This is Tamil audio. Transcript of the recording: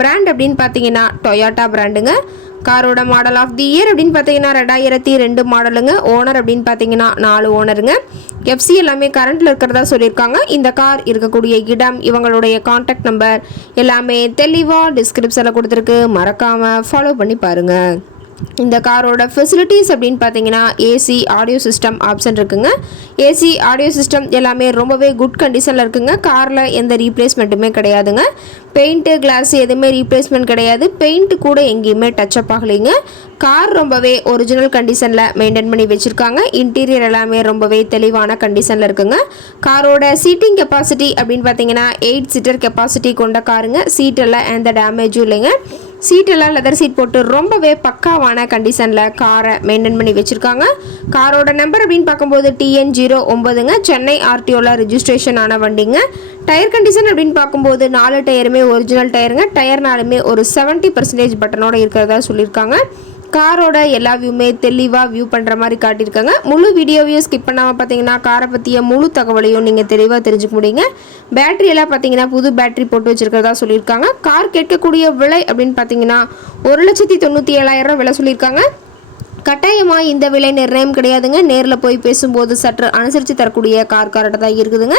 பிராண்ட் அப்படின்னு பார்த்தீங்கன்னா டொயோட்டா பிராண்டுங்க காரோட மாடல் ஆஃப் தி இயர் அப்படின்னு பார்த்தீங்கன்னா ரெண்டாயிரத்தி ரெண்டு மாடலுங்க ஓனர் அப்படின்னு பார்த்தீங்கன்னா நாலு ஓனருங்க எஃப்சி எல்லாமே கரண்ட்டில் இருக்கிறதா சொல்லியிருக்காங்க. இந்த கார் இருக்கக்கூடிய இடம் இவங்களுடைய காண்டாக்ட் நம்பர் எல்லாமே தெளிவாக டிஸ்கிரிப்ஷனில் கொடுத்துருக்கு. மறக்காமல் ஃபாலோ பண்ணி பாருங்கள் இந்த காரோட ஃபெசிலிட்டிஸ் அப்படின்னு பார்த்தீங்கன்னா ஏசி ஆடியோ சிஸ்டம் ஆப்ஷன் இருக்குங்க. ஏசி ஆடியோ சிஸ்டம் எல்லாமே ரொம்பவே குட் கண்டிஷனில் இருக்குங்க. காரில் எந்த ரீப்ளேஸ்மெண்ட்டுமே கிடையாதுங்க. பெயிண்ட்டு கிளாஸ் எதுவுமே ரீப்ளேஸ்மெண்ட் கிடையாது. பெயிண்ட் கூட எங்கேயுமே டச் அப் ஆகலைங்க. கார் ரொம்பவே ஒரிஜினல் கண்டிஷனில் மெயின்டைன் பண்ணி வச்சுருக்காங்க. இன்டீரியர் எல்லாமே ரொம்பவே தெளிவான கண்டிஷனில் இருக்குங்க. காரோட சீட்டிங் கெப்பாசிட்டி அப்படின்னு பார்த்தீங்கன்னா எயிட் சீட்டர் கெப்பாசிட்டி கொண்ட காருங்க சீட்டெல்லாம் எந்த டேமேஜும் இல்லைங்க. சீட்டெல்லாம் லெதர் சீட் போட்டு ரொம்பவே பக்காவான கண்டிஷனில் காரை மெயின்டைன் பண்ணி வச்சுருக்காங்க. காரோட நம்பர் அப்படின்னு பார்க்கும்போது டிஎன் ஜீரோ ஒம்பதுங்க சென்னை ஆர்டிஓவில் ரிஜிஸ்ட்ரேஷன் ஆன வண்டிங்க. டயர் கண்டிஷன் அப்படின்னு பார்க்கும்போது நாலு டயருமே ஒரிஜினல் டயருங்க டயர்னாலுமே ஒரு செவன்ட்டி பர்சன்டேஜ் பட்டனோட இருக்கிறதா சொல்லியிருக்காங்க. காரோட எல்லா வியூமே தெளிவாக வியூ பண்ணுற மாதிரி காட்டியிருக்காங்க. முழு வீடியோவையும் ஸ்கிப் பண்ணாமல் பார்த்தீங்கன்னா காரை பற்றிய முழு தகவலையும் நீங்கள் தெளிவாக தெரிஞ்சுக்க முடியுங்க. பேட்டரி எல்லாம் பார்த்தீங்கன்னா புது பேட்டரி போட்டு வச்சுருக்கிறதா சொல்லியிருக்காங்க. கார் கேட்கக்கூடிய விலை அப்படின்னு பார்த்தீங்கன்னா ஒரு லட்சத்தி தொண்ணூற்றி ஏழாயிரம் விலை சொல்லியிருக்காங்க. கட்டாயமாக இந்த விலை நிர்ணயம் கிடையாதுங்க. நேரில் போய் பேசும்போது சற்று அனுசரித்து தரக்கூடிய கார் கார்ட்டை தான் இருக்குதுங்க.